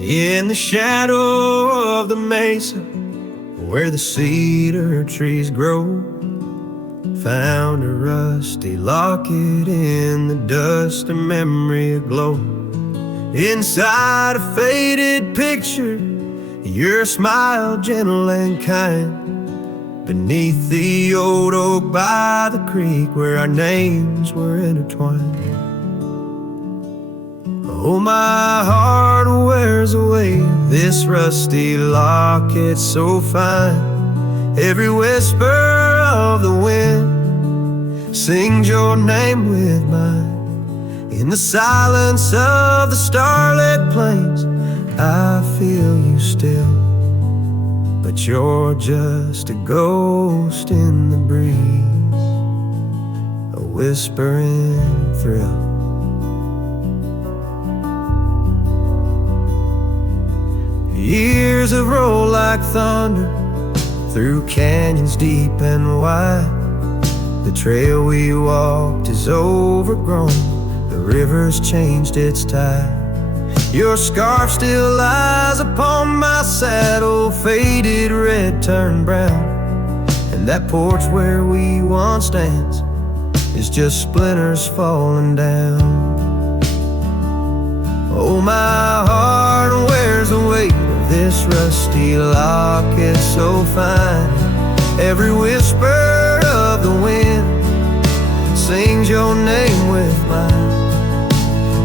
In the shadow of the mesa, where the cedar trees grow, found a rusty locket in the dust, a memory aglow. Inside a faded picture, your smile gentle and kind, beneath the old oak by the creek where our names were intertwined. Oh, my heart wears away this rusty locket so fine. Every whisper of the wind sings your name with mine. In the silence of the starlit plains, I feel you still, but you're just a ghost in the breeze, a whispering thrill. Years have rolled like thunder through canyons deep and wide. The trail we walked is overgrown, the river's changed its tide. Your scarf still lies upon my saddle, faded red turned brown. And that porch where we once danced is just splinters falling down. Oh, my heart wears the weight of this rusty locket so fine. Every whisper of the wind sings your name with mine.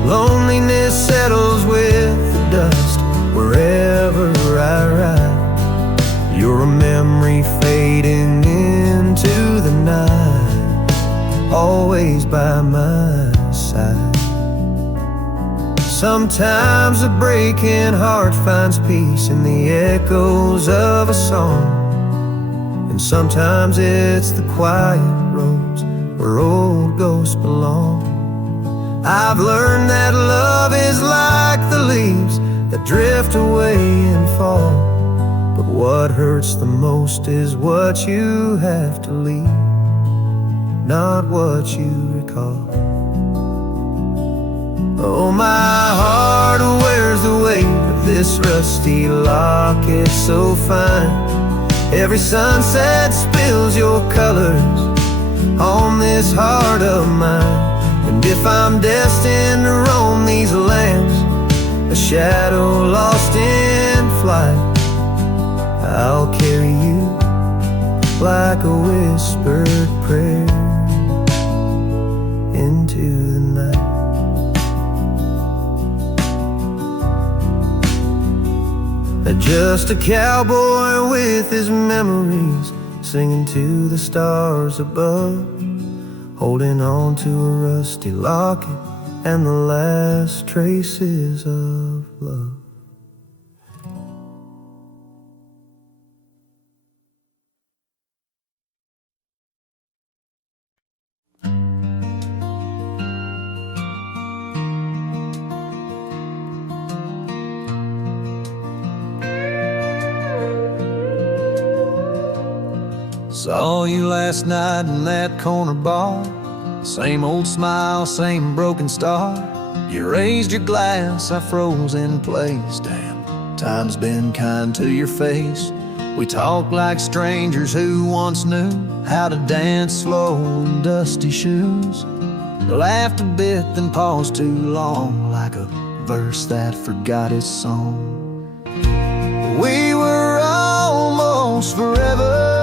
Loneliness settles with the dust wherever I ride. You're a memory fading into the night, always by my side. Sometimes a breaking heart finds peace in the echoes of a song, and sometimes it's the quiet roads where old ghosts belong. I've learned that love is like the leaves that drift away and fall, but what hurts the most is what you have to leave, not what you recall. Oh, my heart wears the weight of this rusty locket so fine. Every sunset spills your colors on this heart of mine. And if I'm destined to roam these lands, a shadow lost in flight, I'll carry you like a whispered prayer into the night. Just a cowboy with his memories, singing to the stars above, holding on to a rusty locket and the last traces of love. Saw you last night in that corner bar, same old smile, same broken star. You raised your glass, I froze in place. Damn, time's been kind to your face. We talked like strangers who once knew how to dance slow in dusty shoes. Laughed a bit, then paused too long, like a verse that forgot its song. We were almost forever,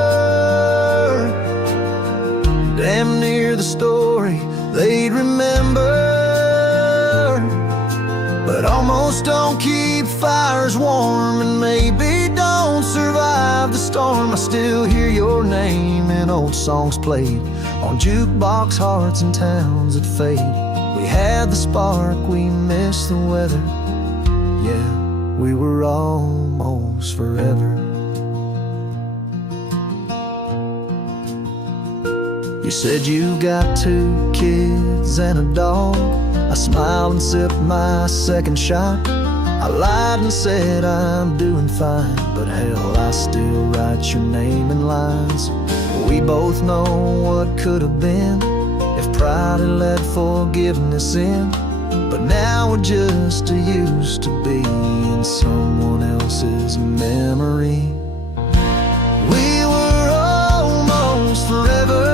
damn near the story they'd remember. But almost don't keep fires warm, and maybe don't survive the storm. I still hear your name in old songs played on jukebox hearts and towns that fade. We had the spark, we missed the weather. Yeah, we were almost forever. You said you got 2 kids and a dog. I smiled and sipped my second shot. I lied and said I'm doing fine, but hell, I still write your name in lines. We both know what could have been if pride had let forgiveness in. but now we're just used to be in someone else's memory. We were almost forever,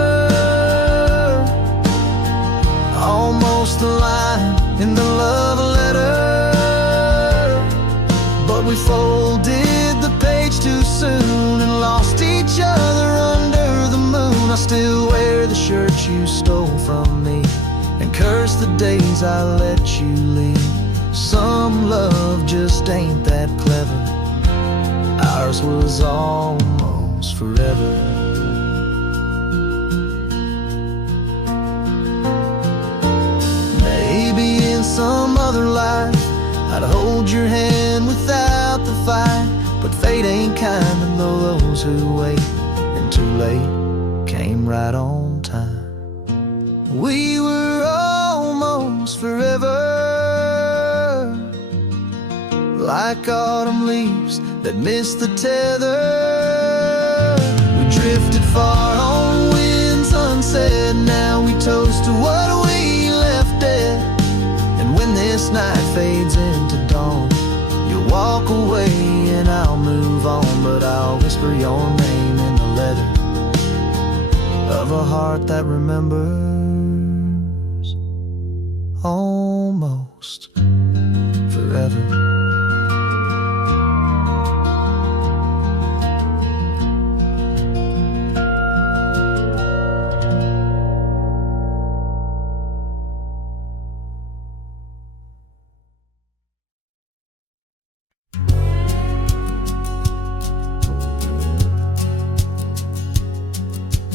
almost a line in the love letter, but we folded the page too soon and lost each other under the moon. I still wear the shirt you stole from me and curse the days I let you leave. Some love just ain't that clever. Ours was almost forever. Maybe in some other life I'd hold your hand without the fight, but fate ain't kind to those who wait, and too late came right on time. We were almost forever, like autumn leaves that missed the tether. We drifted far on winds unsaid. Now we toast to what we left dead. And when this night fades into dawn, you'll walk away and I'll move on, but I'll whisper your name in the leather of a heart that remembers almost forever.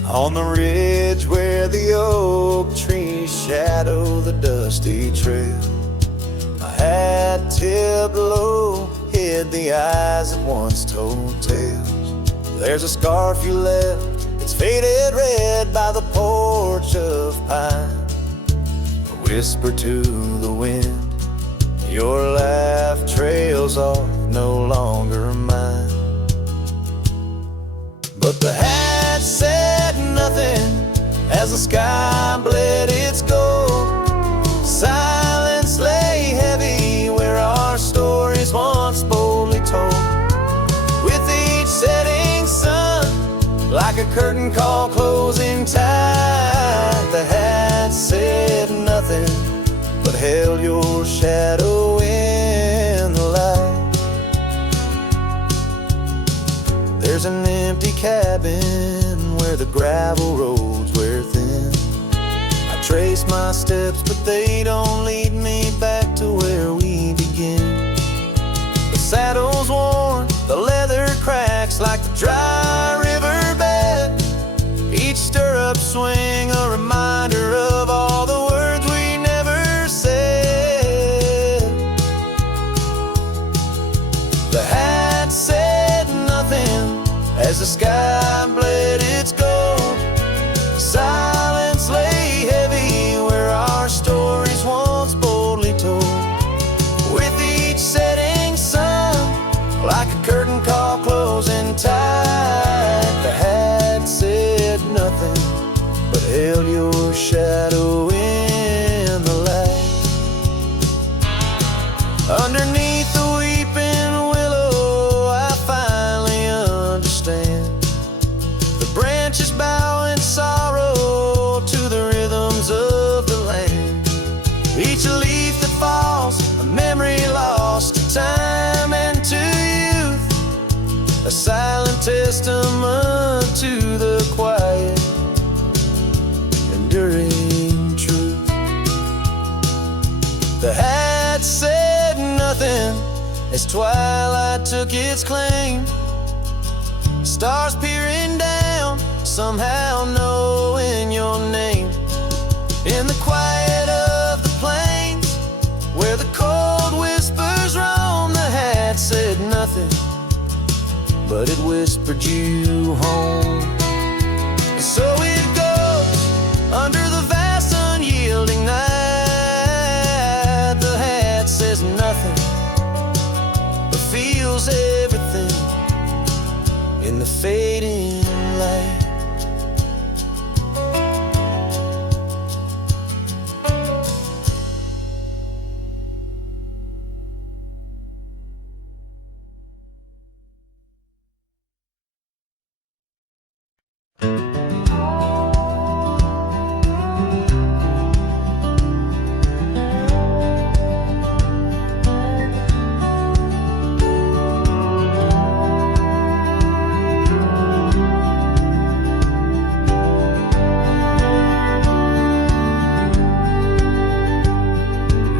On the ridge where the oak trees shadow the dusty trail, a hat tipped low hid the eyes that once told tales. There's a scarf you left, it's faded red by the porch of pine. A whisper to the wind, your laugh trails off, no longer mine. But the hat said nothing as the sky bled its gold. Silence lay heavy where our stories once boldly told. With each setting sun, like a curtain call closing tight, the hat said nothing but held your shadow in the light. There's an empty cabin where the gravel roads wear thin. I trace my steps, but they don't lead me back to where we begin. The saddle's worn, the leather cracks like the dry riverbed. Each stirrup swing a reminder of all the words we never said. The hat said nothing as the sky bled its gold. Silence lay heavy where our stories once boldly told. With each setting sun, like a curtain call closing tight, the hat said nothing but held your shadow in the light. Underneath the weeping willow, I finally understand. The branches bow in sorrow to the rhythms of the land. Each leaf that falls, a memory lost to time and to youth, a silent testament to the quiet, enduring truth. The hat said nothing as twilight took its claim. Stars peering down, somehow knowing your name. In the quiet of the plains, where the cold whispers roam, the hat said nothing, but it whispered you home. And so it goes under the vast unyielding night. The hat says nothing, but feels everything in the fading light.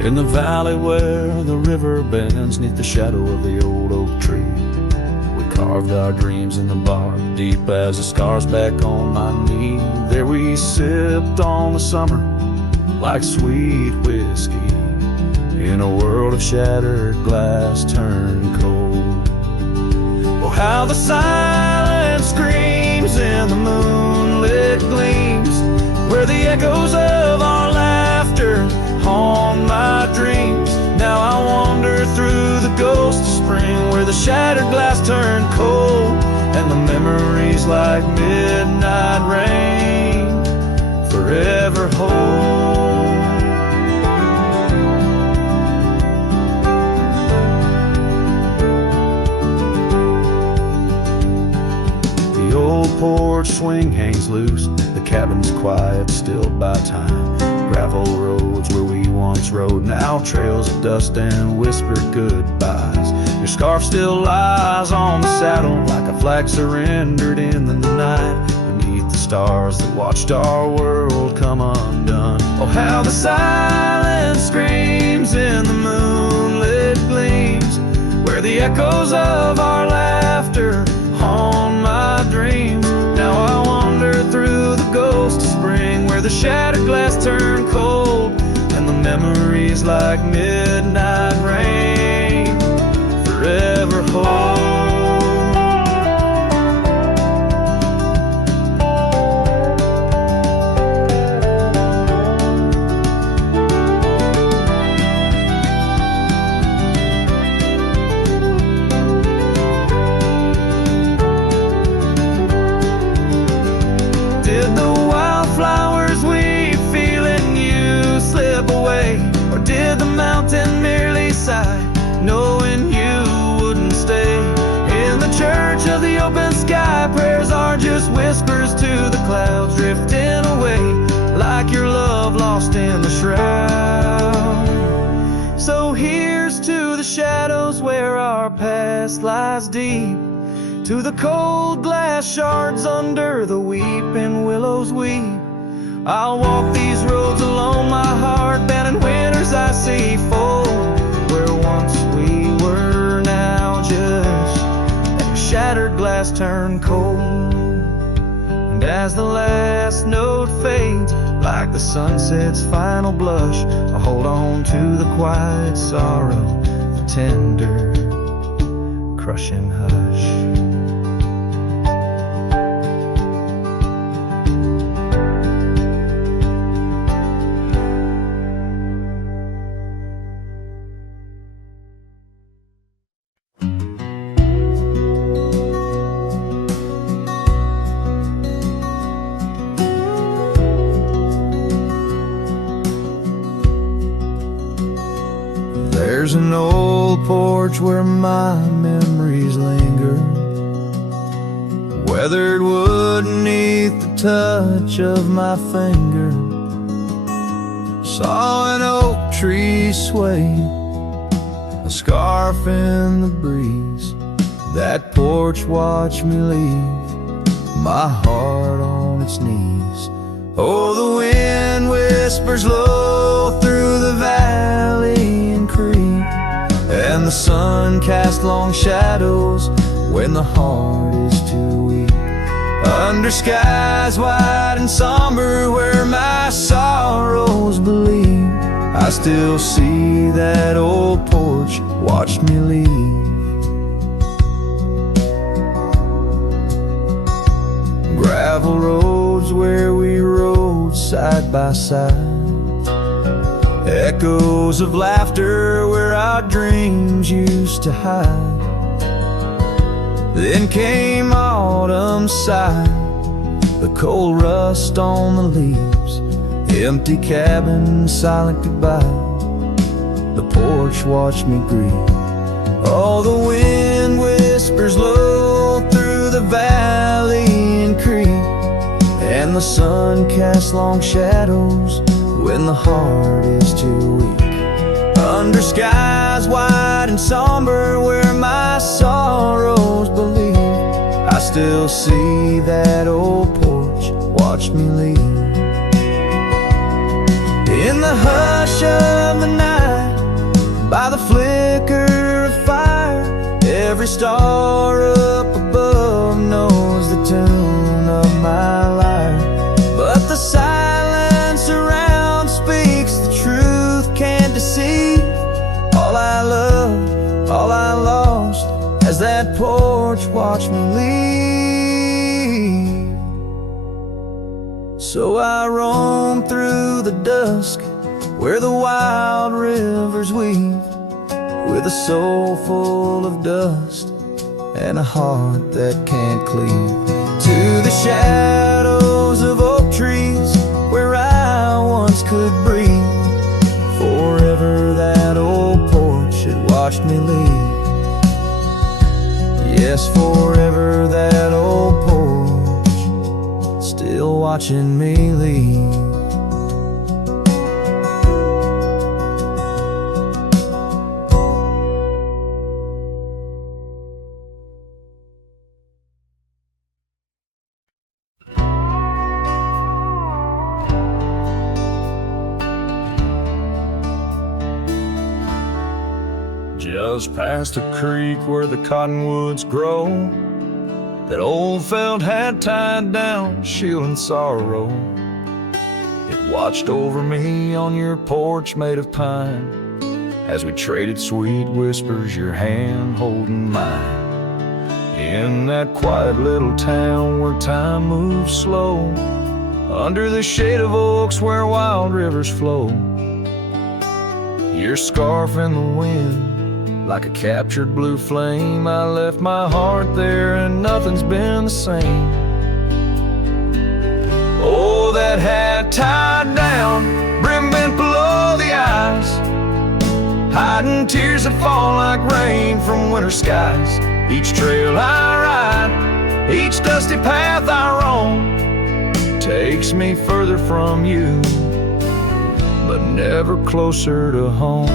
In the valley where the river bends, 'neath the shadow of the old oak tree, we carved our dreams in the bark, deep as the scars back on my knee. There we sipped on the summer like sweet whiskey, in a world of shattered glass turned cold. Oh, how the silence screams in the moonlit gleams, where the echoes of our laughter haunt my dreams. Now I wander through the ghost of spring, where the shattered glass turned cold, and the memories like midnight rain forever hold. The old porch swing hangs loose, the cabin's quiet, still by time. Gravel roads where we once rode, now trails of dust and whispered goodbyes. Your scarf still lies on the saddle like a flag surrendered in the night, beneath the stars that watched our world come undone. Oh, how the silence screams in the moonlit gleams, where the echoes of our laughter haunt my dreams. Now I wander through the ghost of spring, where the shattered glass turned cold, and the memories like midnight rain forever hold. Did the wildflowers we feel in you slip away, or did the mountain merely sigh, knowing you wouldn't stay? In the church of the open sky, prayers are just whispers to the clouds, drifting away like your love lost in the shroud. So here's to the shadows where our past lies deep, to the cold glass shards under the weeping willows weep. I'll walk these roads alone, my heart bent in winters I see fold, where once we were, now just a shattered glass turned cold. And as the last note fades, like the sunset's final blush, I hold on to the quiet sorrow, the tender, crushing hush. There's an old porch where my memories linger, weathered wood beneath the touch of my finger. Saw an oak tree sway, a scarf in the breeze. That porch watched me leave, my heart on its knees. Oh, the wind whispers low through the valley and creek, and the sun casts long shadows when the heart is too weak. Under skies wide and somber where my sorrows believe, I still see that old porch watch me leave. Gravel roads where we rode side by side, echoes of laughter where our dreams used to hide. Then came autumn sigh, the cold rust on the leaves, empty cabin, silent goodbye. The porch watched me grieve. Oh, the wind whispers low through the valley and creek, and the sun casts long shadows when the heart is too weak. Under skies wide and somber where my sorrows believe, I still see that old porch watch me leave. In the hush of the night, Every star up above knows the tune of my life, but the silence around speaks the truth, can't deceive. All I loved, all I lost, as that porch watched me leave. So I roam through the dusk, where the wild rivers weave, with a soul full of dust and a heart that can't cleave. To the shadows of oak trees, where I once could breathe. Forever that old porch had watched me leave. Yes, forever that old porch still watching me leave. Just past a creek where the cottonwoods grow, that old felt had tied down, shielding sorrow. It watched over me on your porch made of pine, as we traded sweet whispers, your hand holding mine. In that quiet little town where time moves slow, under the shade of oaks where wild rivers flow. Your scarf in the wind, like a captured blue flame, I left my heart there and nothing's been the same. Oh, that hat tied down, brim bent below the eyes, hiding tears that fall like rain from winter skies. Each trail I ride, each dusty path I roam, takes me further from you, but never closer to home.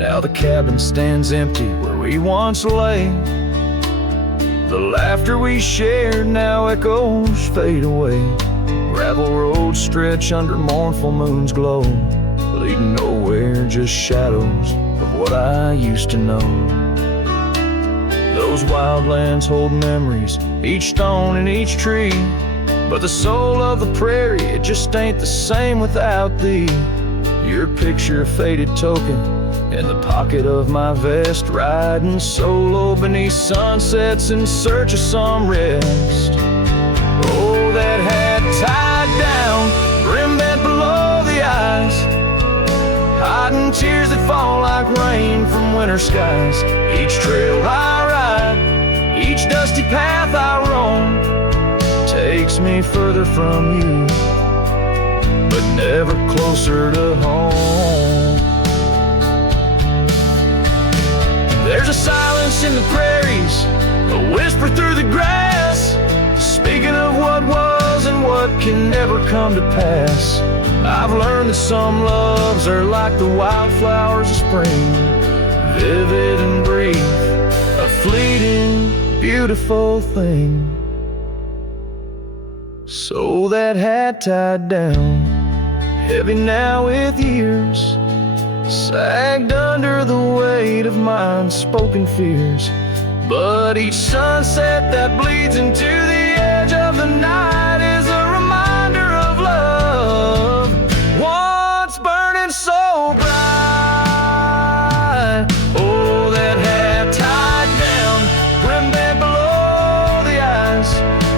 Now the cabin stands empty where we once lay. The laughter we shared now echoes fade away. Gravel roads stretch under mournful moon's glow, leading nowhere, just shadows of what I used to know. Those wildlands hold memories, each stone and each tree, but the soul of the prairie, it just ain't the same without thee. Your picture, a faded token in the pocket of my vest, riding solo beneath sunsets in search of some rest. Oh, that hat tied down, brim bent below the eyes, hiding tears that fall like rain from winter skies. Each trail I ride, each dusty path I roam, takes me further from you, but never closer to home. There's a silence in the prairies, a whisper through the grass, speaking of what was and what can never come to pass. I've learned that some loves are like the wildflowers of spring, vivid and brief, a fleeting, beautiful thing. So that hat tied down, heavy now with years, sagged under the weight of my unspoken fears. But each sunset that bleeds into the edge of the night is a reminder of love, once burning so bright. Oh, that hat tied down, brim bent below the eyes,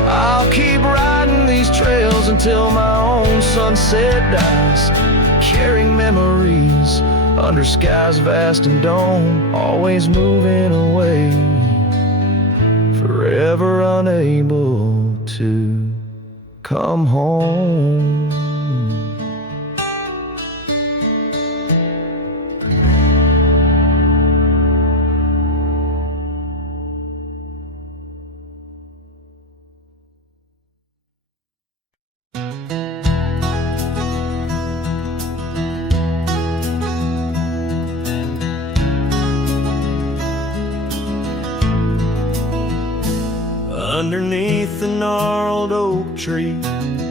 I'll keep riding these trails until my own sunset dies, carrying memories under skies vast and dome, always moving away, forever unable to come home. Underneath the gnarled oak tree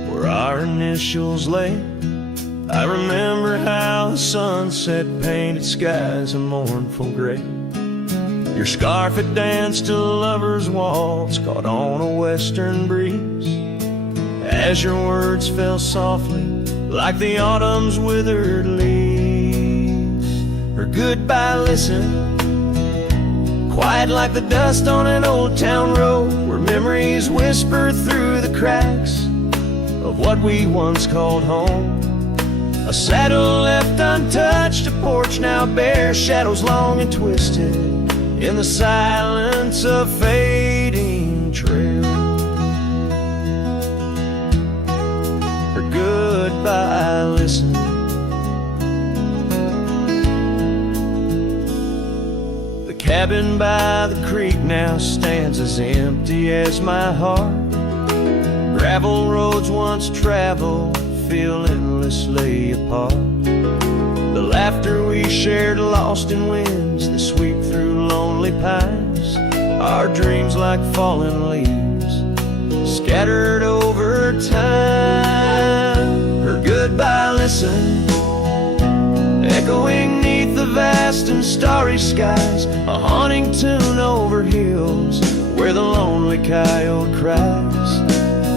where our initials lay, I remember how the sunset painted skies a mournful gray. Your scarf had danced to a lover's waltz caught on a western breeze, as your words fell softly like the autumn's withered leaves. Her goodbye listened, quiet like the dust on an old town road, where memories whisper through the cracks of what we once called home. A saddle left untouched, a porch now bare, shadows long and twisted in the silence of fading trail. Her goodbye listen. The cabin by the creek now stands as empty as my heart. Gravel roads once traveled feel endlessly apart. The laughter we shared lost in winds that sweep through lonely pines. Our dreams like fallen leaves scattered over time. Her goodbye listen, echoing neath the vast and starry skies, a haunting tune over hills where the lonely coyote cries.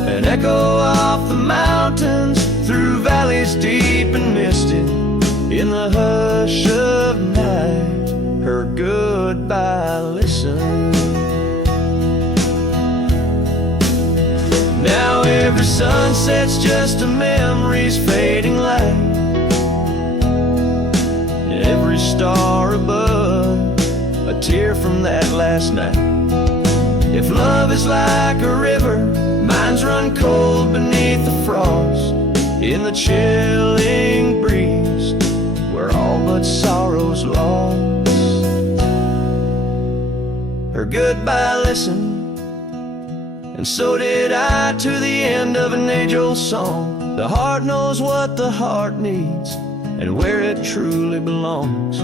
An echo off the mountains through valleys deep and misty in the hush of night. Her goodbye listen. Now every sunset's just a memory's fading light. Every star above, a tear from that last night. If love is like a river, mine's run cold beneath the frost, in the chilling breeze, where all but sorrow's lost. Her goodbye listened, and so did I, to the end of an age-old song. The heart knows what the heart needs, and where it truly belongs.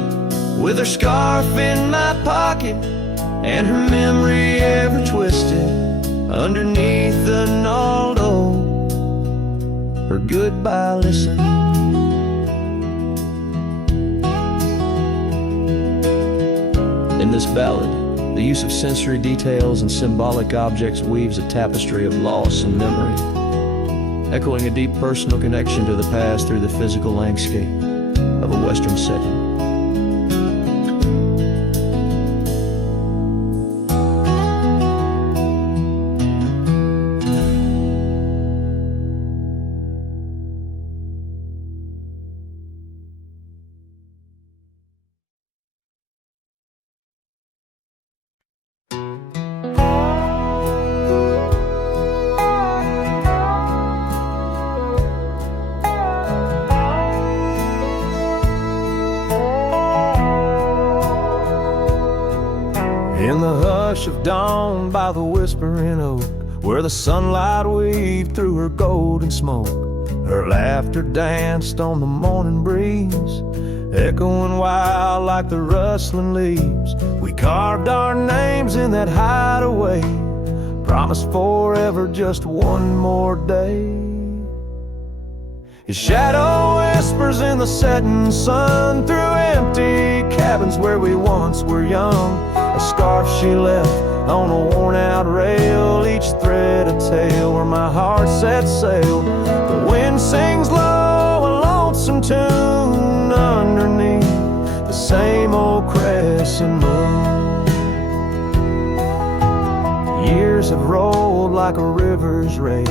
With her scarf in my pocket, and her memory ever twisted underneath the gnarled oak. Her goodbye listen. In this ballad, the use of sensory details and symbolic objects weaves a tapestry of loss and memory, echoing a deep personal connection to the past through the physical landscape of a Western setting. In the hush of dawn by the whispering oak, where the sunlight weaved through her golden smoke, her laughter danced on the morning breeze, echoing wild like the rustling leaves. We carved our names in that hideaway, promised forever just one more day. His shadow whispers in the setting sun through empty cabins where we once were young. A scarf she left on a worn-out rail, each thread a tale where my heart set sail. The wind sings low, a lonesome tune underneath the same old crescent moon. Years have rolled like a river's rage,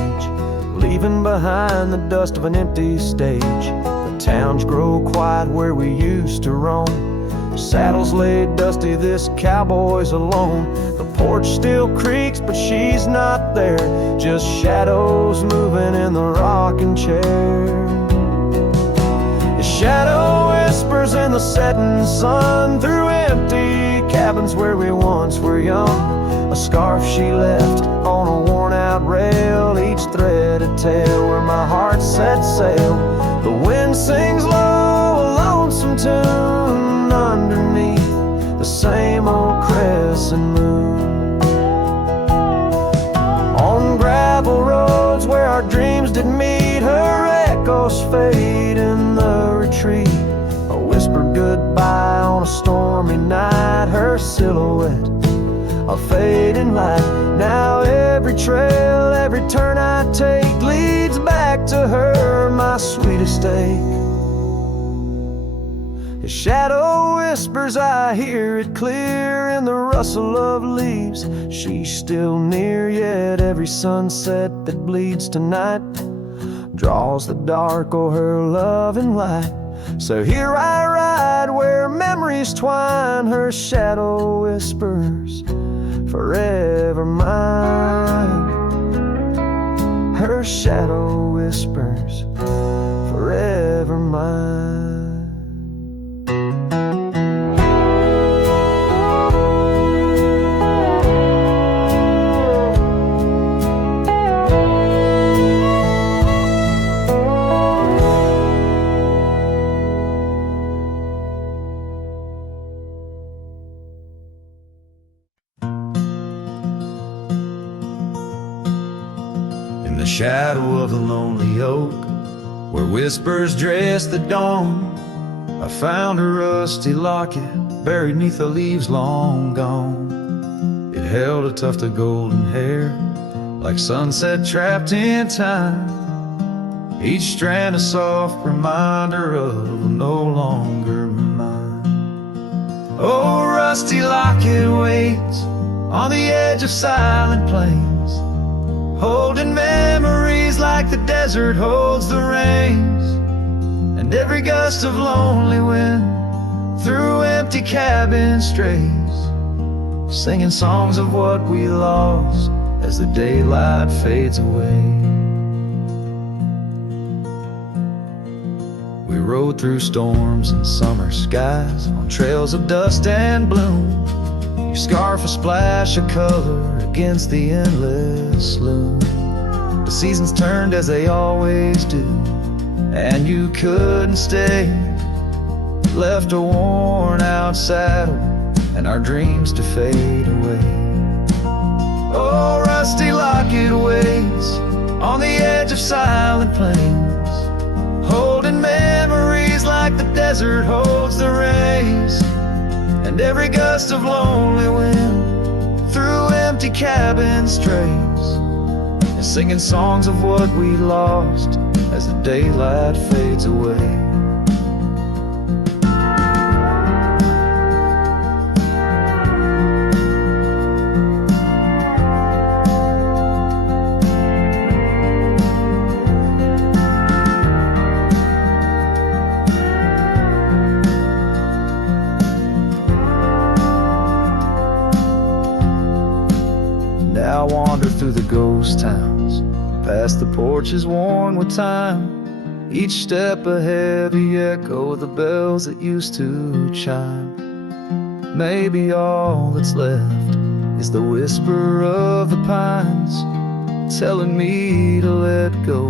leaving behind the dust of an empty stage. The towns grow quiet where we used to roam, saddles laid dusty, this cowboy's alone. The porch still creaks, but she's not there, just shadows moving in the rocking chair. His shadow whispers in the setting sun through empty cabins where we once were young. A scarf she left on a worn-out rail, each thread a tale where my heart set sail. The wind sings low, a lonesome tune underneath the same old crescent moon. On gravel roads where our dreams did meet, her echoes fade in stormy night, her silhouette a fading light. Now every trail, every turn I take leads back to her, my sweet estate. His shadow whispers, I hear it clear in the rustle of leaves. She's still near, yet every sunset that bleeds tonight draws the dark o'er her loving light. So here I ride where memories twine, her shadow whispers, forever mine. Her shadow whispers, forever mine. The shadow of the lonely oak, where whispers dress the dawn, I found a rusty locket buried neath the leaves long gone. It held a tuft of golden hair, like sunset trapped in time, each strand a soft reminder of no longer mine. Oh, rusty locket waits on the edge of silent plains, holding memories like the desert holds the rains, and every gust of lonely wind through empty cabin strays, singing songs of what we lost as the daylight fades away. We rode through storms and summer skies on trails of dust and bloom, your scarf a splash of color against the endless loom. The seasons turned as they always do, and you couldn't stay. Left a worn out saddle and our dreams to fade away. Oh, rusty locket waits on the edge of silent plains, holding memories like the desert holds the rays, and every gust of lonely wind through empty cabin strays, and singing songs of what we lost as the daylight fades away. Now I wander through the ghost towns, past the porches worn with time, each step a heavy echo of the bells that used to chime. Maybe all that's left is the whisper of the pines, telling me to let go,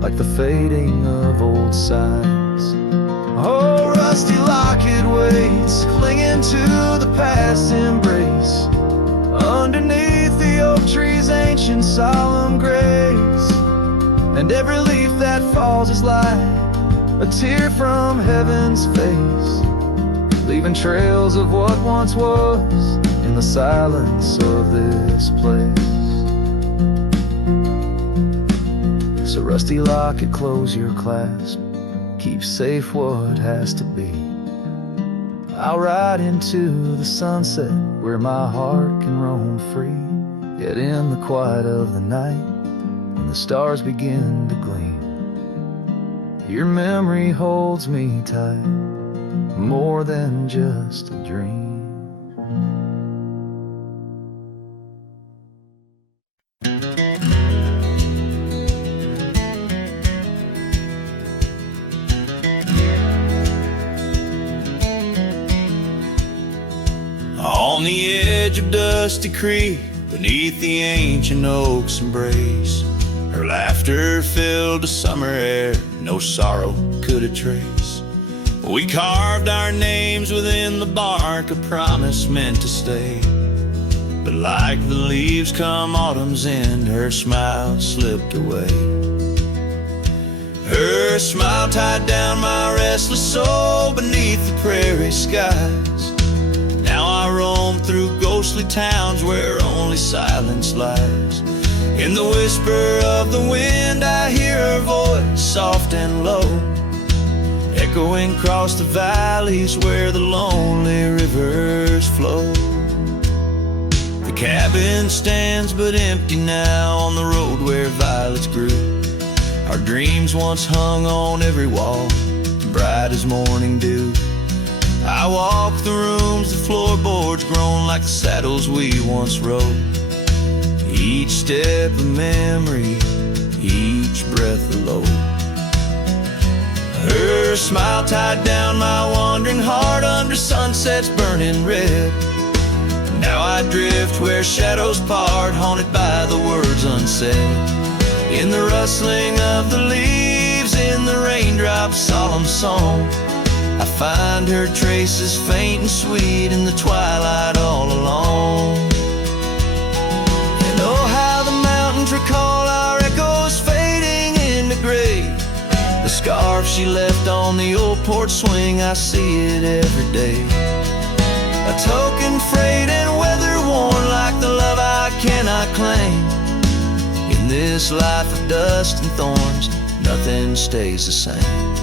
like the fading of old signs. Oh, rusty locket waits, clinging to the past embrace, underneath the oak tree's ancient solemn grace, and every leaf that falls is like a tear from heaven's face, leaving trails of what once was in the silence of this place. So rusty locket, close your clasp, keep safe what has to be. I'll ride into the sunset where my heart can roam free, yet in the quiet of the night, when the stars begin to gleam, your memory holds me tight, more than just a dream. On the edge of Dusty Creek, beneath the ancient oak's embrace, her laughter filled the summer air, no sorrow could it trace. We carved our names within the bark, a promise meant to stay. But like the leaves come autumn's end, her smile slipped away. Her smile tied down my restless restless soul beneath the prairie skies. Now I roam through ghostly towns where only silence lies. In the whisper of the wind I hear her voice, soft and low, echoing across the valleys where the lonely rivers flow. The cabin stands but empty now on the road where violets grew. Our dreams once hung on every wall, bright as morning dew. I walk the rooms, the floorboards grown like the saddles we once rode. Each step a memory, each breath a load. Her smile tied down my wandering heart under sunsets burning red. Now I drift where shadows part, haunted by the words unsaid. In the rustling of the leaves, in the raindrops' solemn song, I find her traces faint and sweet in the twilight all alone. And oh, how the mountains recall our echoes fading into gray. The scarf she left on the old porch swing, I see it every day. A token frayed and weather-worn like the love I cannot claim. In this life of dust and thorns, nothing stays the same.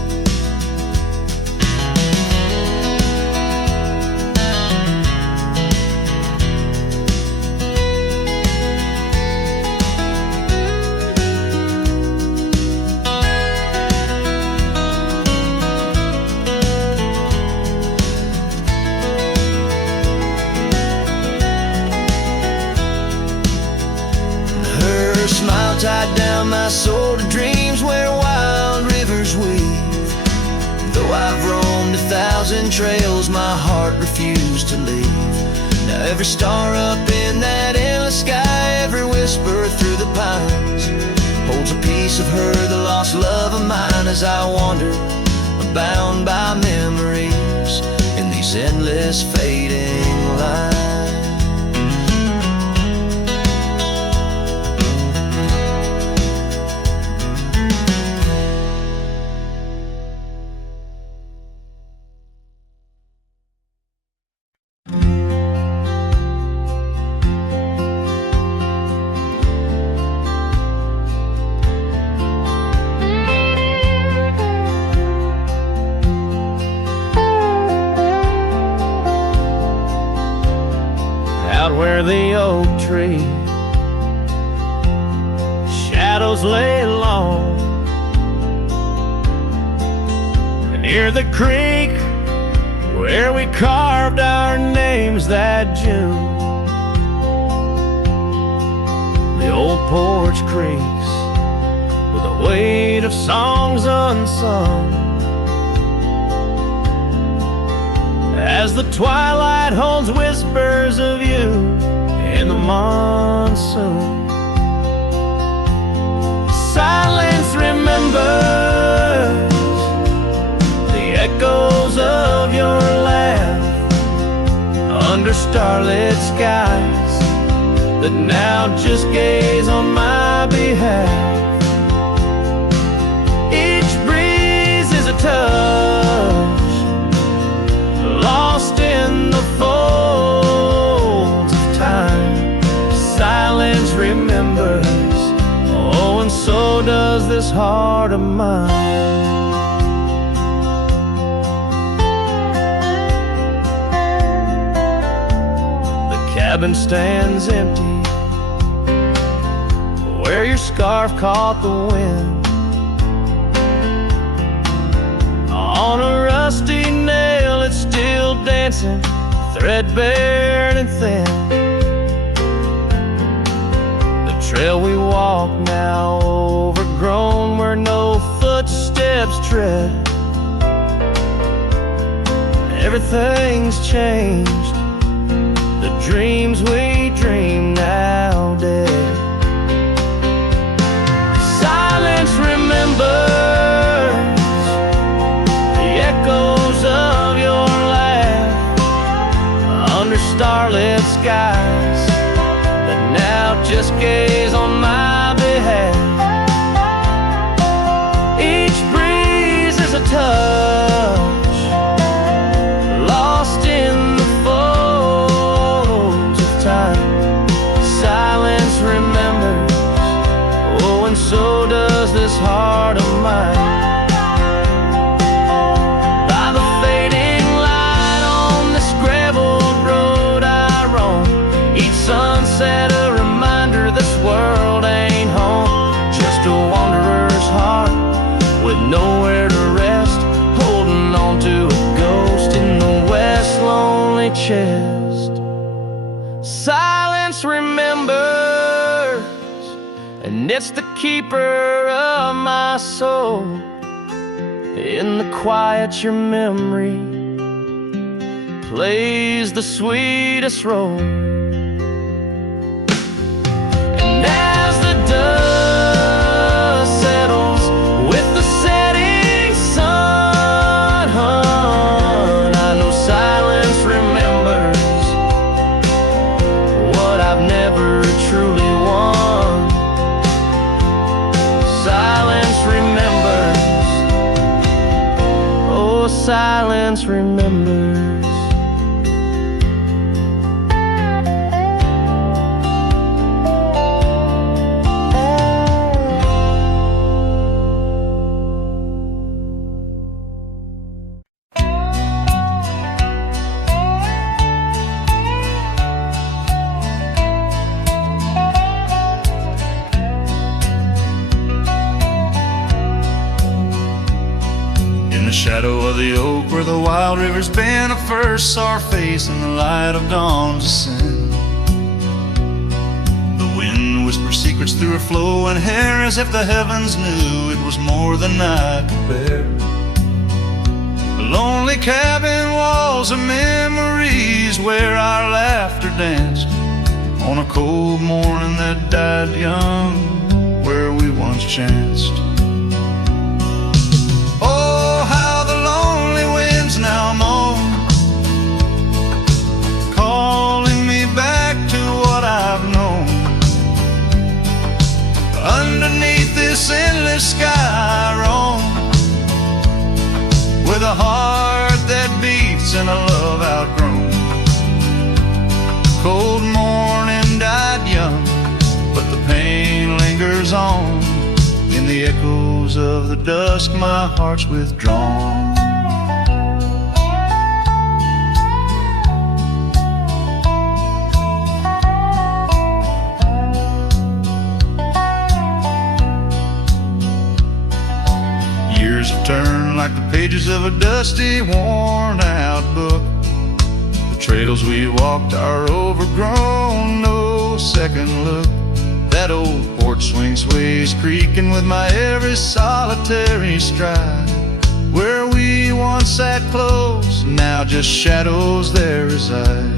Tied down my soul to dreams where wild rivers weave. Though I've roamed 1,000 trails, my heart refused to leave. Now every star up in that endless sky, every whisper through the pines, holds a piece of her, the lost love of mine. As I wander, bound by memories in these endless fading lines. Where the oak tree shadows lay long, and near the creek where we carved our names that June, the old porch creaks with the weight of songs unsung, as the twilight holds whispers of you in the monsoon. Silence remembers the echoes of your laugh under starlit skies that now just gaze on my behalf. Each breeze is a touch lost in the folds of time. Silence remembers, oh, and so does this heart of mine. The cabin stands empty where your scarf caught the wind. On a rusty nail it's still dancing, threadbare and thin. The trail we walk now overgrown where no footsteps tread. Everything's changed, the dreams we dream now dead. Silence remembers the echoes of your laugh under starlit skies that now just gaze on my behalf. Each breeze is a touch of mine. By the fading light on this graveled road I roam, each sunset a reminder this world ain't home. Just a wanderer's heart with nowhere to rest, holding on to a ghost in the west lonely chest. Silence remembers, and it's the keeper of my soul. In the quiet your memory plays the sweetest role. And as the dust settles with the setting sun, I know silence remembers what I've never truly won. Silence remembers, oh, silence remembers. Shadow of the oak where the wild rivers bend, I first saw her face in the light of dawn's ascent. The wind whispered secrets through her flowing hair, as if the heavens knew it was more than I could bear. The lonely cabin walls of memories where our laughter danced on a cold morning that died young, where we once chanced. Now moan, calling me back to what I've known. Underneath this endless sky I roam, with a heart that beats and a love outgrown. Cold morning died young, but the pain lingers on. In the echoes of the dusk my heart's withdrawn. Turn like the pages of a dusty, worn-out book. The trails we walked are overgrown, no second look. That old porch swing sways creaking with my every solitary stride. Where we once sat close, now just shadows there reside.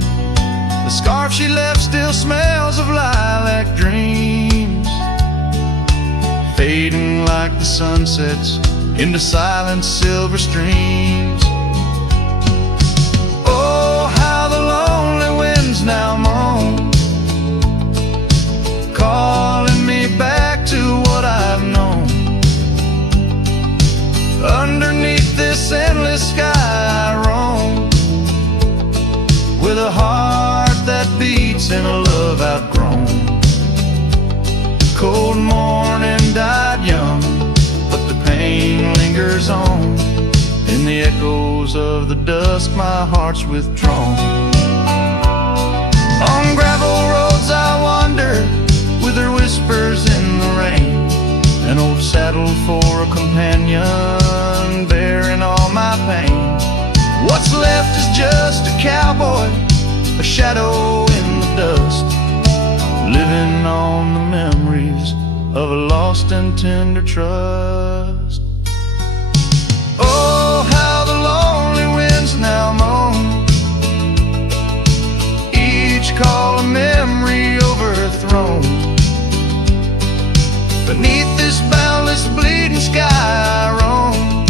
The scarf she left still smells of lilac dreams, fading like the sunsets into silent silver streams. Oh, how the lonely winds now moan, calling me back to what I've known. Underneath this endless sky I roam, with a heart that beats and a love outgrown. Cold morning died young, but the pain lingers on. In the echoes of the dusk my heart's withdrawn. On gravel roads I wander, with her whispers in the rain. An old saddle for a companion, bearing all my pain. What's left is just a cowboy, a shadow in the dust, living on the memories of a lost and tender trust. Oh, how the lonely winds now moan, each call a memory overthrown. Beneath this boundless bleeding sky I roam,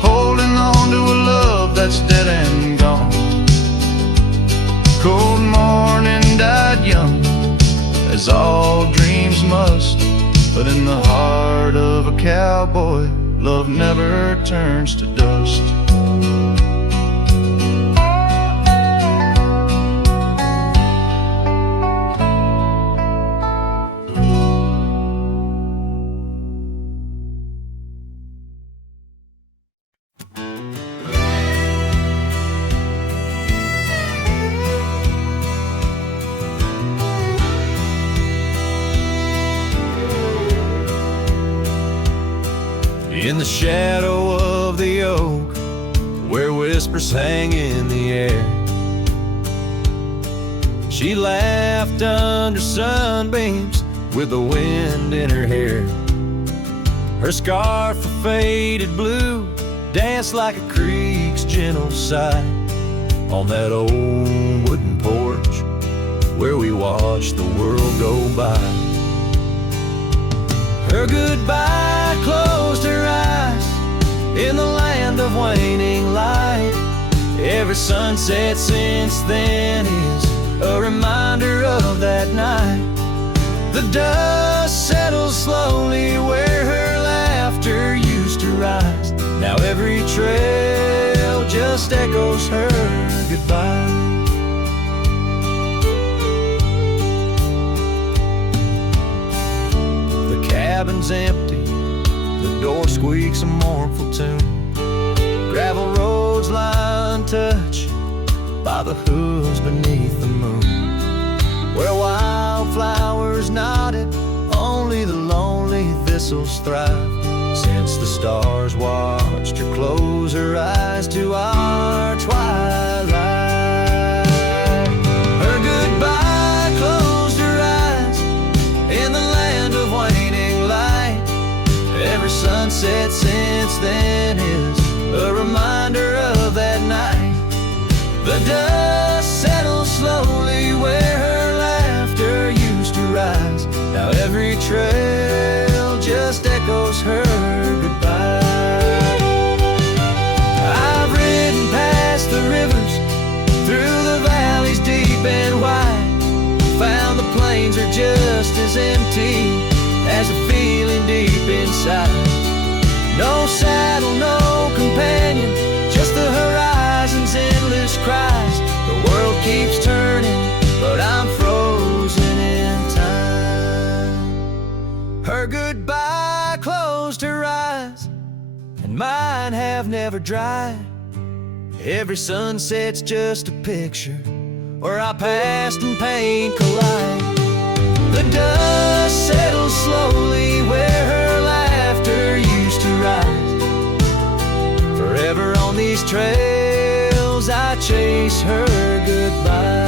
holding on to a love that's dead and gone. Cold morning died young, as all dreams must, but in the heart of a cowboy, love never turns to dust. in the shadow of the oak, where whispers hang in the air. She laughed under sunbeams with the wind in her hair. Her scarf of faded blue danced like a creek's gentle sigh on that old wooden porch where we watched the world go by. Her goodbye closed her eyes in the land of waning light. Every sunset since then is a reminder of that night. The dust settles slowly where her laughter used to rise. Now every trail just echoes her goodbye. The cabin's empty, the door squeaks a mournful tune. Gravel roads lie untouched by the hooves beneath the moon. Where wildflowers nodded, only the lonely thistles thrive. Since the stars watched her close her eyes to our twilight. Her goodbye closed her eyes in the land of waning light. Every sunset since then is a reminder of that night. The dust settles slowly where her laughter used to rise. Now every trail just echoes her goodbye. I've ridden past the rivers, through the valleys deep and wide, found the plains are just as empty as a feeling deep inside. No saddle, no companion, just the horizon's endless cries. The world keeps turning, but I'm frozen in time. Her goodbye closed her eyes, and mine have never dried. Every sunset's just a picture where our past and pain collide. The dust settles slowly where her laughter used to rise. Forever on these trails I chase her goodbye.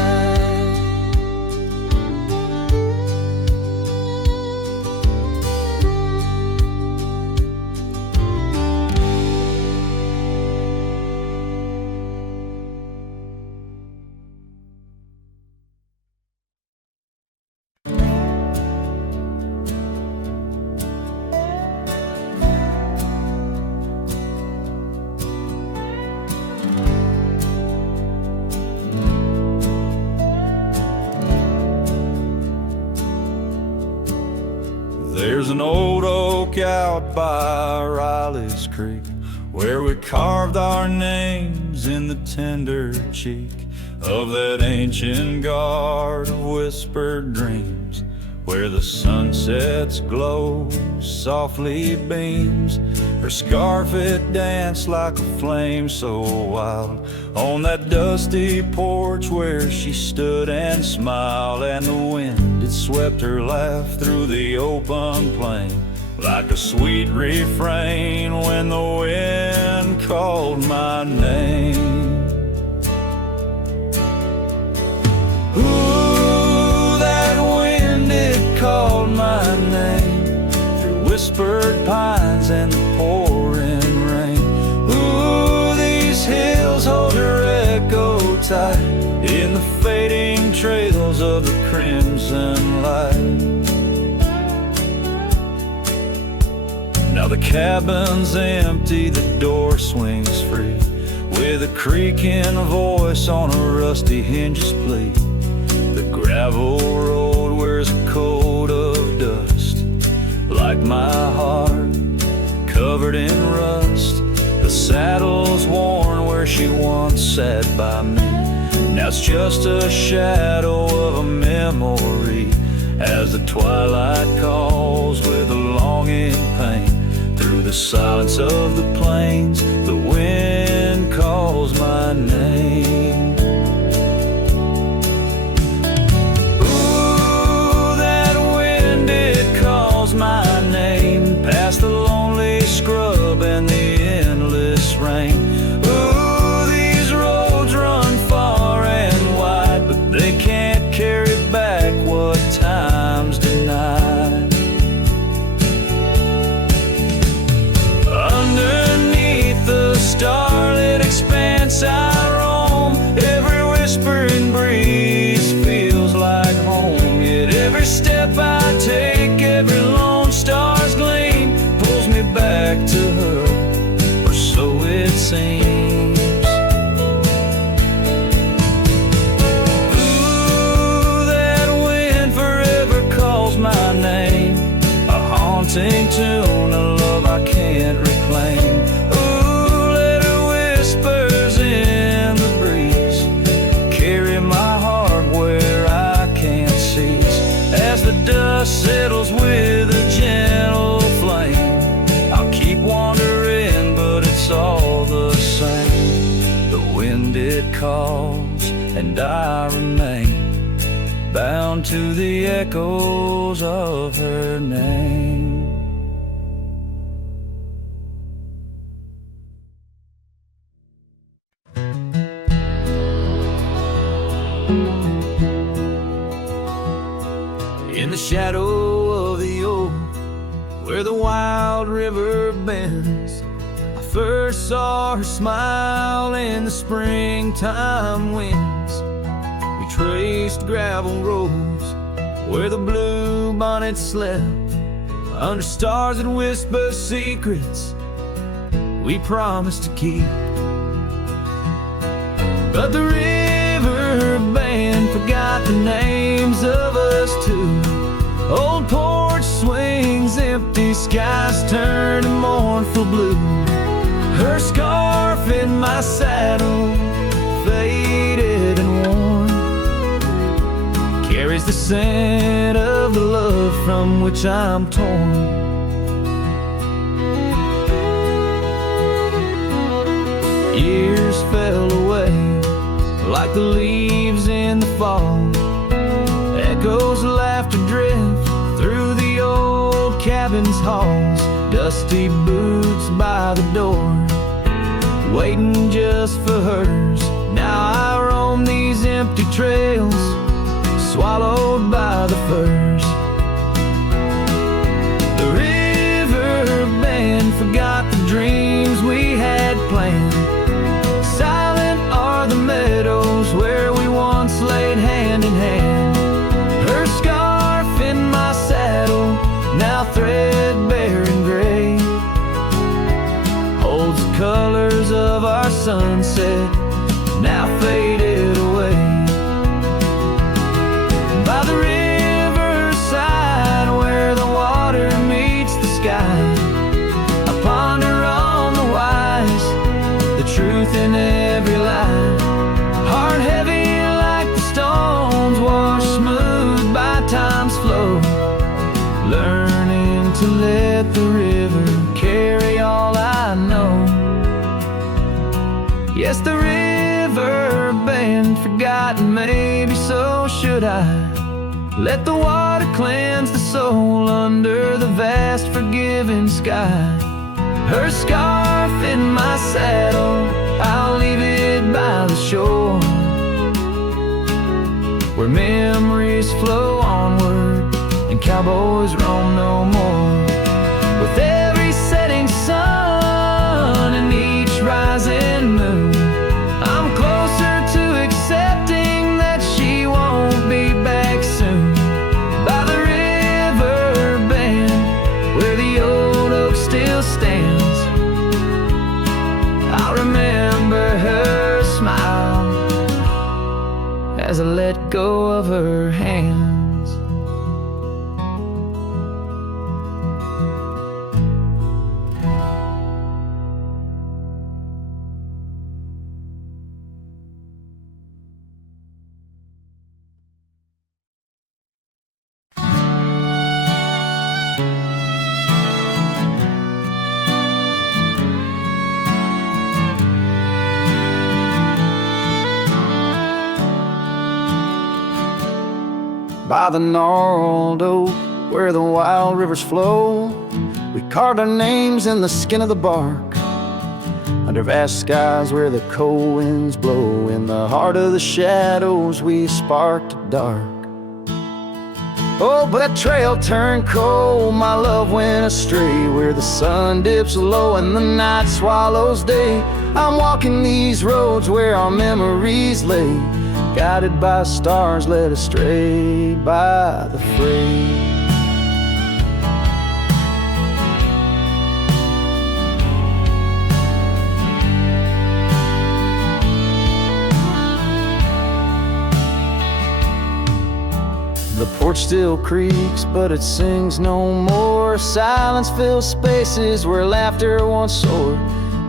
There's an old oak out by Riley's Creek where we carved our names in the tender cheek of that ancient guard of whispered dreams, where the sunset's glow softly beams. Her scarf it danced like a flame so wild on that dusty porch where she stood and smiled, and the wind it swept her laugh through the open plain like a sweet refrain when the wind called my name. Ooh, that wind it called my name through whispered pines and the pouring rain. Ooh, these hills hold her echo tight in the fading trails of the crimson light. Now the cabin's empty, the door swings free, with a creaking voice on a rusty hinge's plea. The gravel road wears a coat of dust, like my heart, covered in rust. The saddle's worn where she once sat by me. Now it's just a shadow of a memory as the twilight calls with a longing pain. Through the silence of the plains, the wind calls my name. Ooh, that wind, it calls my name past the lonely scrub it calls, and I remain bound to the echoes of her name. In the shadow of the oak, where the wild river bends, I first saw her smile in the springtime winds. We traced gravel roads where the blue bonnets slept, under stars that whisper secrets we promised to keep. But the river band forgot the names of us two. Old porch swings empty, skies turned to mournful blue. Her scarf in my saddle, faded and worn, carries the scent of the love from which I'm torn. Years fell away like the leaves in the fall. Echoes laughed adrift through the old cabin's halls. Dusty boots by the door, waiting just for hers. Now I roam these empty trails, swallowed by the firs. The river band forgot the dreams we had planned. Silent are the meadows where we once laid hand in hand. Her scarf in my saddle, now threadbare and gray, holds the colors of our sunset, now faded away. By the riverside where the water meets the sky, I ponder on the wise, the truth in every lie. Heart heavy like the stones washed smooth by time's flow, learning to let the river carry all I know. Yes, the river band forgotten, maybe so should I. Let the water cleanse the soul under the vast forgiving sky. Her scarf in my saddle, I'll leave it by the shore, where memories flow onward and cowboys roam no more. With every setting sun and each rising moon, I'm closer to accepting that she won't be back soon. By the river bend, where the old oak still stands, I'll remember her smile as I let go of her hands. By the gnarled oak where the wild rivers flow, we carved our names in the skin of the bark. Under vast skies where the cold winds blow, in the heart of the shadows we sparked a dark. Oh, but that trail turned cold, my love went astray, where the sun dips low and the night swallows day. I'm walking these roads where our memories lay, guided by stars led astray by the fray. The porch still creaks, but it sings no more. Silence fills spaces where laughter once soared.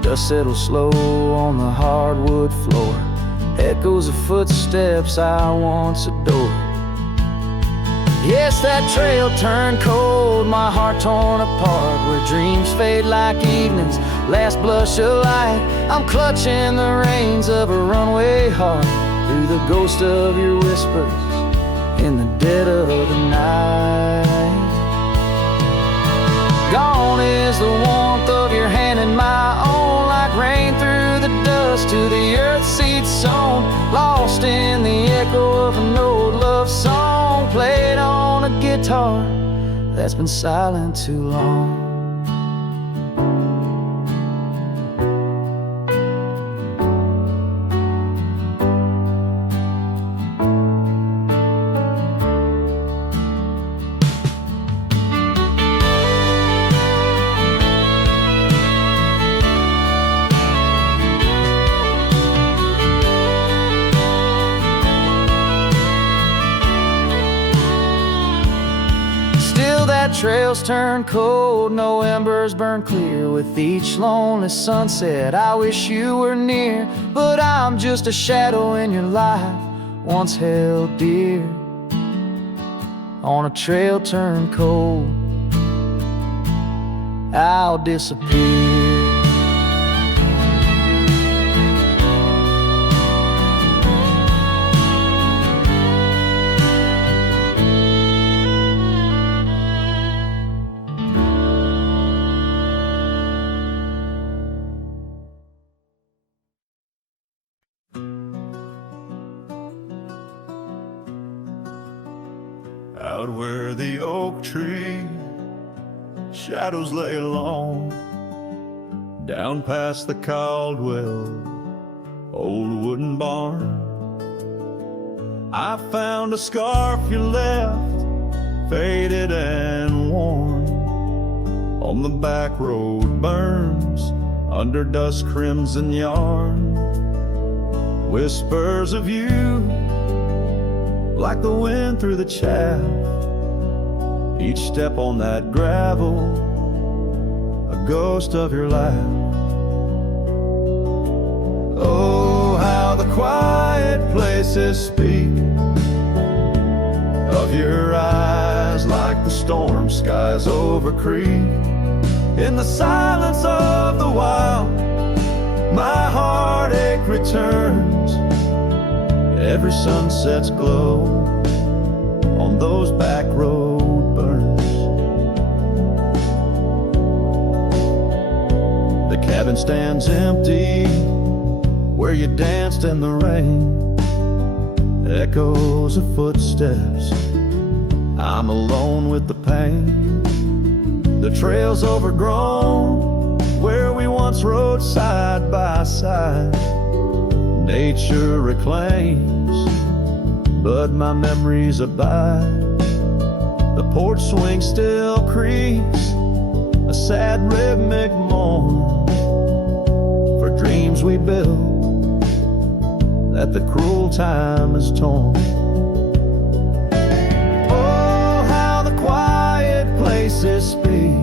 Dust settles slow on the hardwood floor, echoes of footsteps I once adored. Yes, that trail turned cold, my heart torn apart, where dreams fade like evening's last blush of light. I'm clutching the reins of a runaway heart through the ghost of your whispers in the dead of the night. Gone is the warmth of your hand in my own, like rain through the dust to the earth seed sown, lost in the echo of an old love song played on a guitar that's been silent too long. Trails turn cold, no embers burn clear. With each lonely sunset, I wish you were near. But I'm just a shadow in your life, once held dear. On a trail turned cold, I'll disappear. Out where the oak tree shadows lay long, down past the Caldwell old wooden barn, I found a scarf you left, faded and worn. On the back road burns under dust crimson yarn, whispers of you like the wind through the chaff. Each step on that gravel, a ghost of your laugh. Oh, how the quiet places speak of your eyes, like the storm skies over creek. In the silence of the wild, my heartache returns. Every sunset's glow on those back road burns. The cabin stands empty where you danced in the rain. Echoes of footsteps, I'm alone with the pain. The trail's overgrown where we once rode side by side. Nature reclaims, but my memories abide. The porch swing still creaks, a sad rhythmic mourn for dreams we built that the cruel time has torn. Oh, how the quiet places speak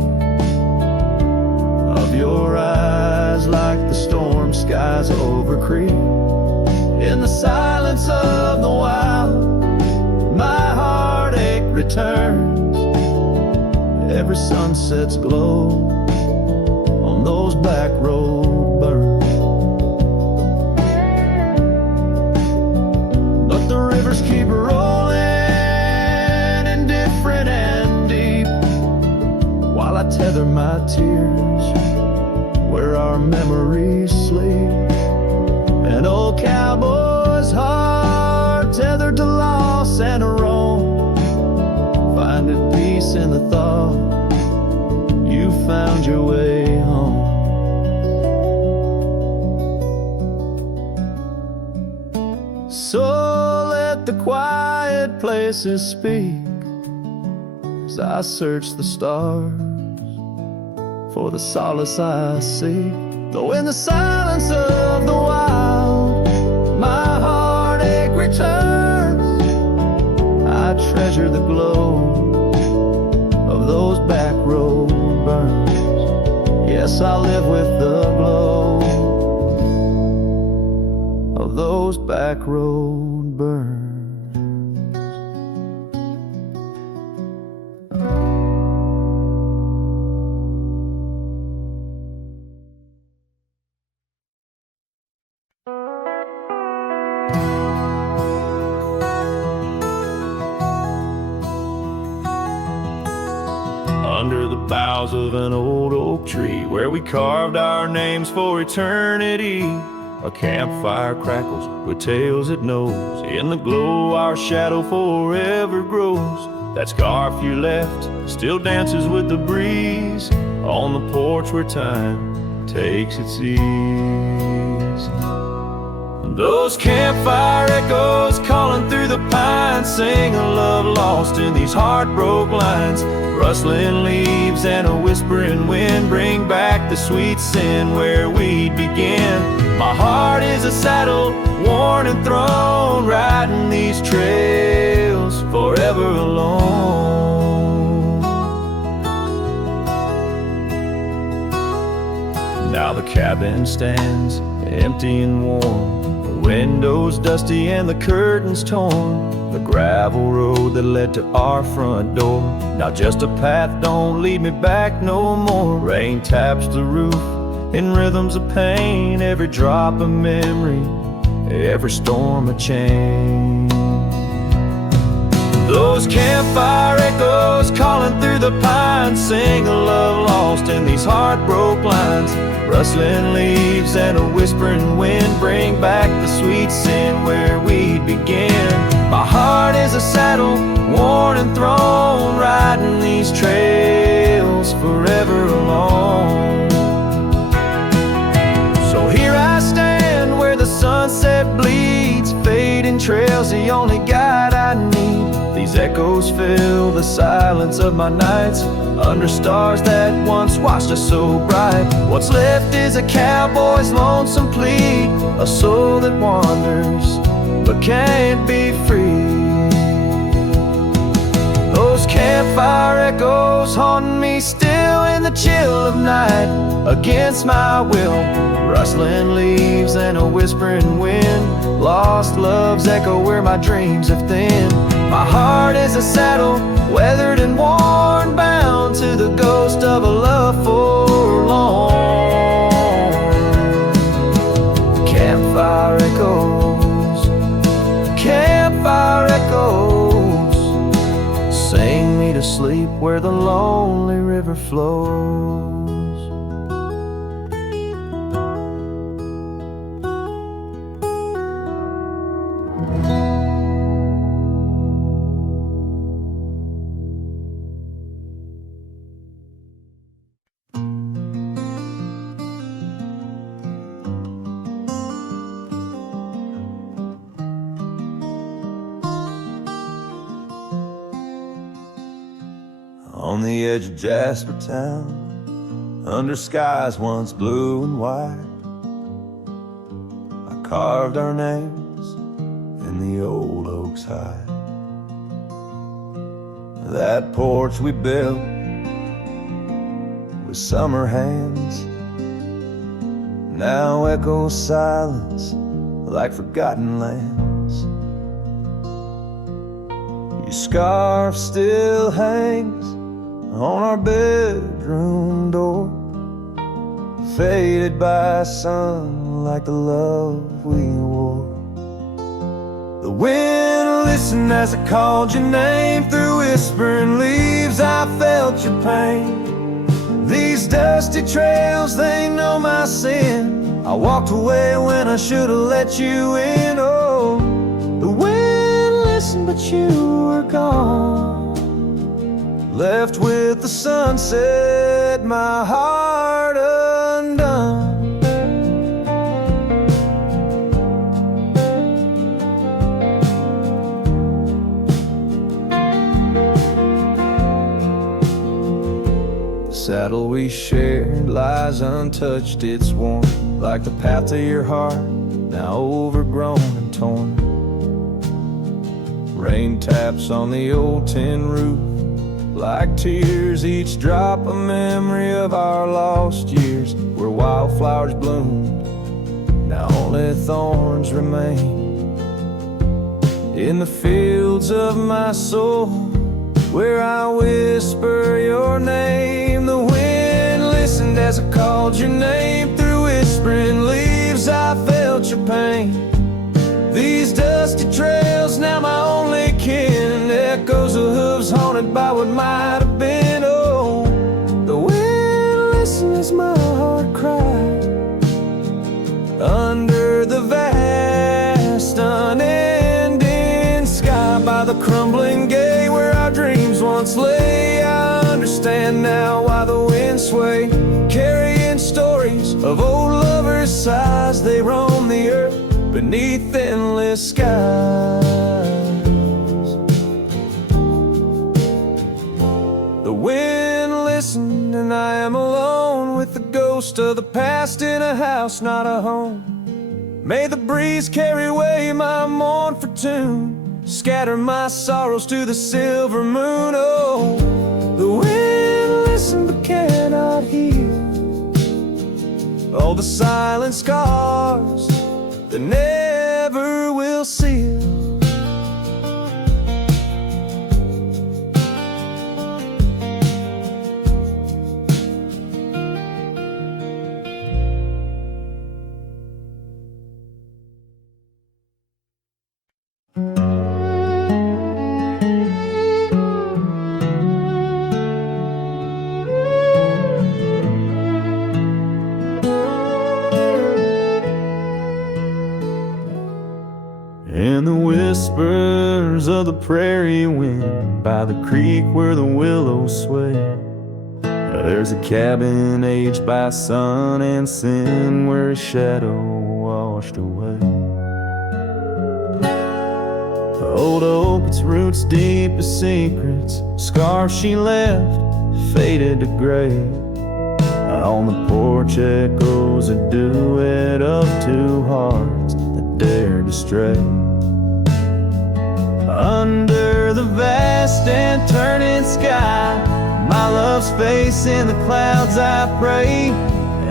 of your eyes, like the storm skies over creek. In the silence of the wild, my heartache returns. Every sunset's glow on those back road burns. But the rivers keep rolling, indifferent and deep, while I tether my tears where our memories sleep. An old cowboy's heart tethered to loss and a roam, finding peace in the thought you found your way home. So let the quiet places speak as I search the stars for the solace I seek. Though in the silence of the wild, my heartache returns, I treasure the glow of those back road burns. Yes, I live with the glow of those back road burns. boughs of an old oak tree where we carved our names for eternity. A campfire crackles with tales it knows. In the glow our shadow forever grows. That scarf you left still dances with the breeze on the porch where time takes its ease. Those campfire echoes calling through the pines sing a love lost in these heartbroken lines. Rustling leaves and a whispering wind bring back the sweet sin where we'd begin. My heart is a saddle, worn and thrown, riding these trails forever alone. Now the cabin stands empty and warm, the windows dusty and the curtains torn. The gravel road that led to our front door, now just a path, don't lead me back no more. Rain taps the roof in rhythms of pain, every drop a memory, every storm a change. Those campfire echoes calling through the pines sing a love lost in these heartbroken lines. Rustling leaves and a whispering wind bring back the sweet sin where we'd begin. My heart is a saddle, worn and thrown, riding these trails forever alone. So here I stand where the sunset bleeds, fading trails the only guide I need. These echoes fill the silence of my nights, under stars that once watched us so bright. What's left is a cowboy's lonesome plea, a soul that wanders but can't be free. Those campfire echoes haunting me still in the chill of night, against my will. Rustling leaves and a whispering wind, lost love's echo where my dreams have thinned. My heart is a saddle, weathered and worn, bound to the ghost of a love forlorn. Campfire echoes, campfire echoes, sing me to sleep where the lonely river flows. On the edge of Jasper Town, under skies once blue and white, I carved our names in the old oak's hide. That porch we built with summer hands now echoes silence like forgotten lands. Your scarf still hangs on our bedroom door, faded by sun like the love we wore. The wind listened as I called your name, through whispering leaves I felt your pain. These dusty trails, they know my sin. I walked away when I should've let you in. Oh, the wind listened but you were gone, left with the sunset, my heart undone. The saddle we shared lies untouched, it's worn like the path to your heart, now overgrown and torn. Rain taps on the old tin roof like tears, each drop a memory of our lost years, where wildflowers bloomed, now only thorns remain. In the fields of my soul, where I whisper your name, the wind listened as I called your name, through whispering leaves I felt your pain. These dusty trails, now my only kin, echoes of hooves haunted by what might have been. Oh, as my heart cried under the vast unending sky, by the crumbling gate where our dreams once lay. I understand now why the winds sway, carrying stories of old lovers' sighs. They roam the earth beneath endless skies. The wind listened, and I am alone with the ghost of the past in a house, not a home. May the breeze carry away my mournful tune, scatter my sorrows to the silver moon. Oh, the wind listened but cannot hear all the silent scars that never will seal. And the whispers of the prairie wind by the creek where the willows sway. There's a cabin aged by sun and sin, where a shadow washed away. The old oak, its roots deep as secrets, scars she left faded to gray. On the porch echoes a duet of two hearts that dared to stray. Under the vast and turning sky, my love's face in the clouds I pray.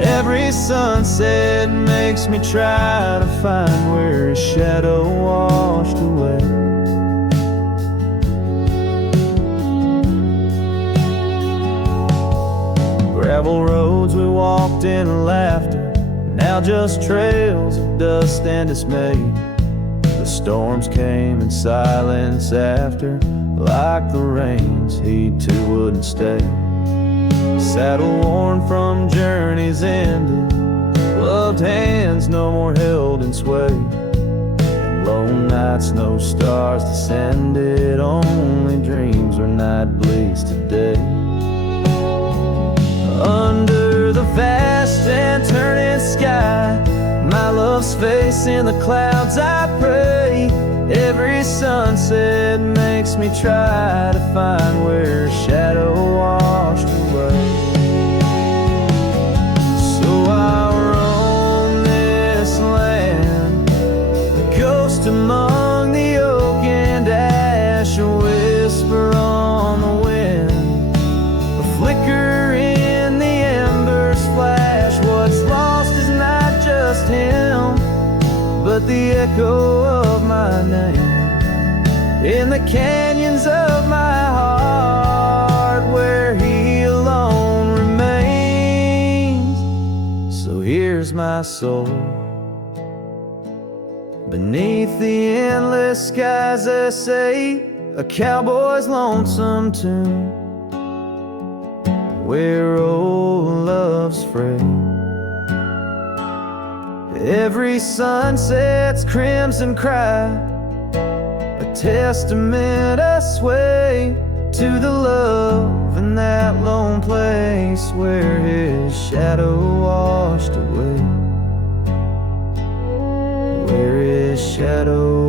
Every sunset makes me try to find where his shadow washed away. Gravel roads we walked in laughter, now just trails of dust and dismay. The storms came in silence after, like the rains, he too wouldn't stay. Saddle worn from journeys ended, loved hands no more held in sway. And lone nights, no stars descended, only dreams where night bleeds today. Under the vast and turning sky, my love's face in the clouds I pray. Every sunset makes me try to find where a shadow washed away. So I roam this land, a ghost among the oak and ash, a whisper on the wind, a flicker in the embers flash. What's lost is not just him, but the echo of my name in the canyons of my heart, where he alone remains. So here's my soul beneath the endless skies, they say, a cowboy's lonesome tune, where old love's frayed. Every sunset's crimson cry, a testament I sway to the love in that lone place where his shadow washed away. Where his shadow